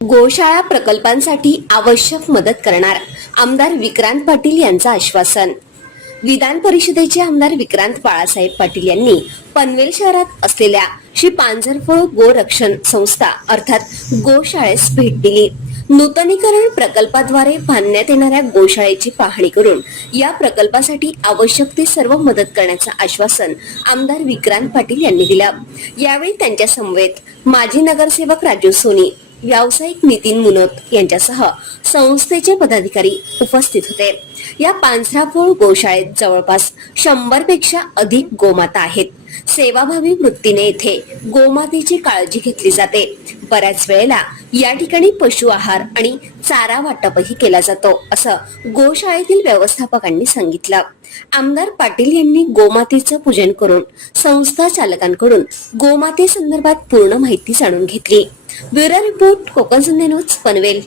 गोशाळा प्रकल्पांसाठी आवश्यक मदत करणार आमदार विक्रांत पाटील यांचं आश्वासन. विधान परिषदेचे आमदार विक्रांत बाळासाहेब पाटील यांनी पनवेल शहरात असलेल्या श्री पांजरफळ गोरक्षण संस्था अर्थात गोशाळेस भेट दिली. नूतनीकरण प्रकल्पाद्वारे बांधण्यात येणाऱ्या गोशाळेची पाहणी करून या प्रकल्पासाठी आवश्यक ते सर्व मदत करण्याचं आश्वासन आमदार विक्रांत पाटील यांनी दिलं. यावेळी त्यांच्या समवेत माजी नगरसेवक राजू सोनी व्यावसायिक नितीन मुनोत यांच्यासह संस्थेचे पदाधिकारी उपस्थित होते. या पांझराफोळ गोशाळेत जवळपास शंभरपेक्षा अधिक गोमाता आहेत. सेवाभावी वृत्तीने येथे गोमातेची काळजी घेतली जाते. बऱ्याच वेळेला या ठिकाणी पशु आहार आणि चारा वाटपही केला जातो असं गोशाळेतील व्यवस्थापकांनी सांगितलं. आमदार पाटील यांनी गोमातेचं पूजन करून संस्था चालकांकडून गोमाते संदर्भात पूर्ण माहिती जाणून घेतली. Bureau report Konkan Sandhya news Panvel.